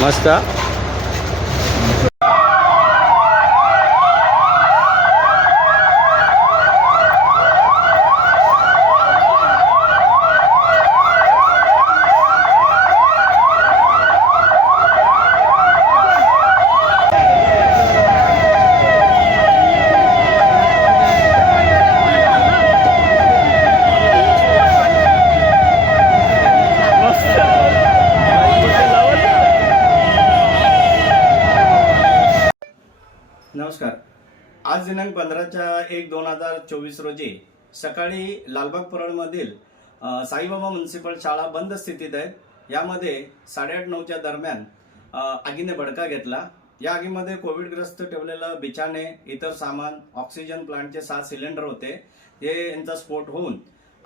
मस्त नमस्कार. आज दिनांक पंधराच्या एक दोन हजार चोवीस रोजी सकाळी लालबाग परळमधील साईबाबा म्युन्सिपल शाळा बंद स्थितीत आहेत यामध्ये साडेआठ नऊच्या दरम्यान आगीने भडका घेतला. या आगीमध्ये कोविडग्रस्त ठेवलेलं बिछाणे इतर सामान ऑक्सिजन प्लांटचे सहा सिलेंडर होते. हे यांचा स्फोट होऊन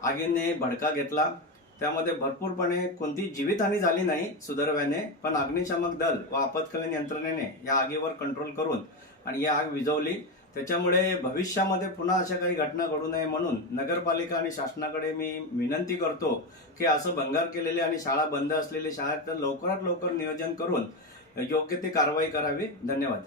आगीने भडका घेतला. त्यामध्ये भरपूरपणे कोणती जीवितहानी झाली नाही सुदैवाने पण अग्निशामक दल व आपत्कालीन यंत्रणेने या आगीवर कंट्रोल करून आणि ही आग विझवली. त्याच्यामुळे भविष्यामध्ये पुन्हा अशा काही घटना घडू नये म्हणून नगरपालिका आणि शासनाकडे मी विनंती करतो की असं भंगार केलेले आणि शाळा बंद असलेली शाळेत तर लवकरात लवकर नियोजन करून योग्य ती कारवाई करावी. धन्यवाद.